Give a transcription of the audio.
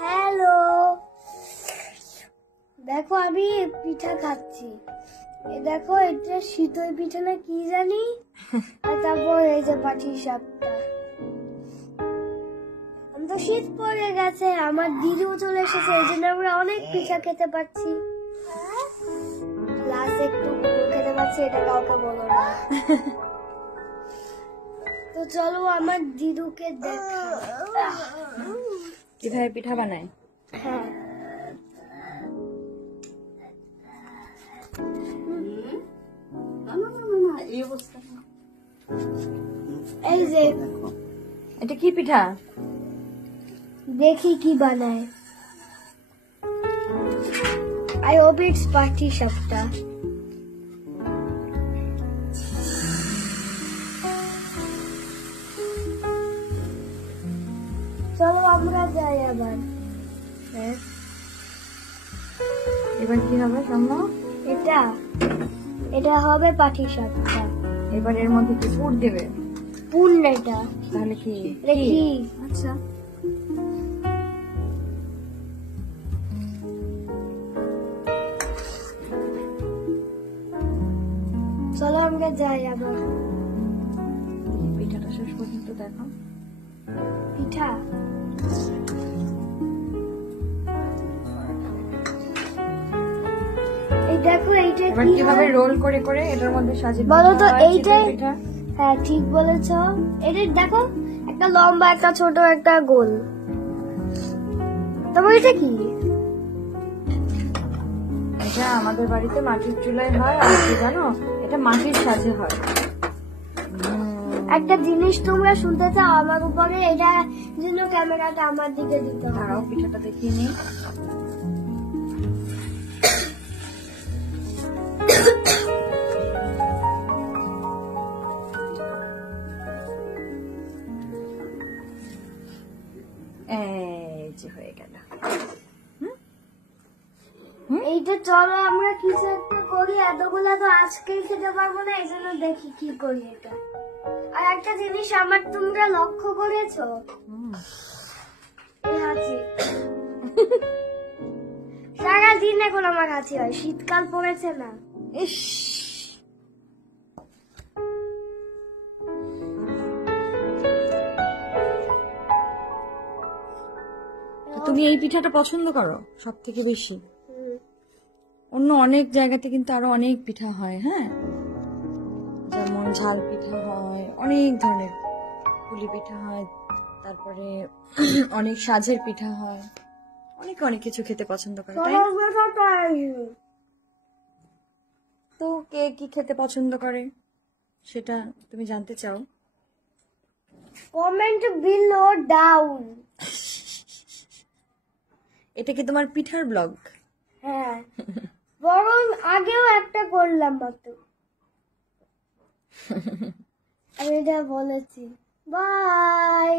Hello, দেখো আমি পিঠা খাচ্ছি। দেখো এটা শীতল পিঠা না কি জানি, আর তারপর এই যে পাটি সাপটা। আমি তো শীত পড়ে গেছে, আমার দিদিও চলে এসেছে, এই জন্য আমরা অনেক পিঠা খেতে পাচ্ছি। ক্লাস একটু খেতে পাচ্ছি, এটা কাউকে বলো না। তো চলো আমার দিদুকে দেখা কিভাবে পিঠা বানায়। হ্যাঁ, এই যে এটা কি পিঠা? দেখি কি বানায়। I hope it's পাটি সাপটা। চলো আমরা যাই আবার। হ্যাঁ, এবার কি হবে সামনে? এটা হবে পাটি সাপটা। এবার এর মধ্যে কি পুর দেবে? পুর এটা তাহলে কি? কি? আচ্ছা, চলো আমরা যাই আবার। পিঠাটা শেষ পর্যন্ত দেখো। পিঠা এই দেখো, এইটা এবার কি কিভাবে হয়? রোল করে করে এটার মধ্যে সাজিয়ে বলো তো, দেওয়া হয় এইটাই? চিতই পিঠা। হ্যাঁ ঠিক বলেছ। এটা দেখো, একটা লম্বা, একটা ছোট, একটা গোল। তারপর এটা কি? এটা আমাদের বাড়িতে মাটির চুলায় হয়, আর কি জানো, এটা মাটির সাজে হয়। একটা জিনিস তোমরা শুনতে চাও আমার উপরে, এটা জন্য ক্যামেরাটা আমার দিকে দিতে হবে। তারাও পিঠাটা দেখিয়ে নিই। এই যে হয়ে গেল। এইটা চলো আমরা কিছু একটা করি, এতগুলা তো আজকেই খেতে পারবো না, এই জন্য দেখি কি করি এটা। আর একটা জিনিস আমার তোমরা লক্ষ্য করেছো, এই হাঁচি। সারাদিন এখন আমার হাঁচি হয়, শীতকাল পড়েছে না। ইস, তো তুমি এই পিঠাটা পছন্দ করো সব থেকে বেশি? অন্য অনেক জায়গাতে কিন্তু আরো অনেক পিঠা হয়, হ্যাঁ, যেমন ঝাল পিঠা হয়, অনেক ধরনের পুলি পিঠা হয়, তারপরে অনেক সাজের পিঠা হয়, অনেক অনেক কিছু খেতে পছন্দ করে, তাই না? তো কে কি খেতে পছন্দ করে সেটা তুমি জানতে চাও? Comment below down. এটা কি তোমার পিঠার ব্লগ? হ্যাঁ, বরং আগেও একটা করলাম মাত্র, আমি এটা বলেছি। বাই।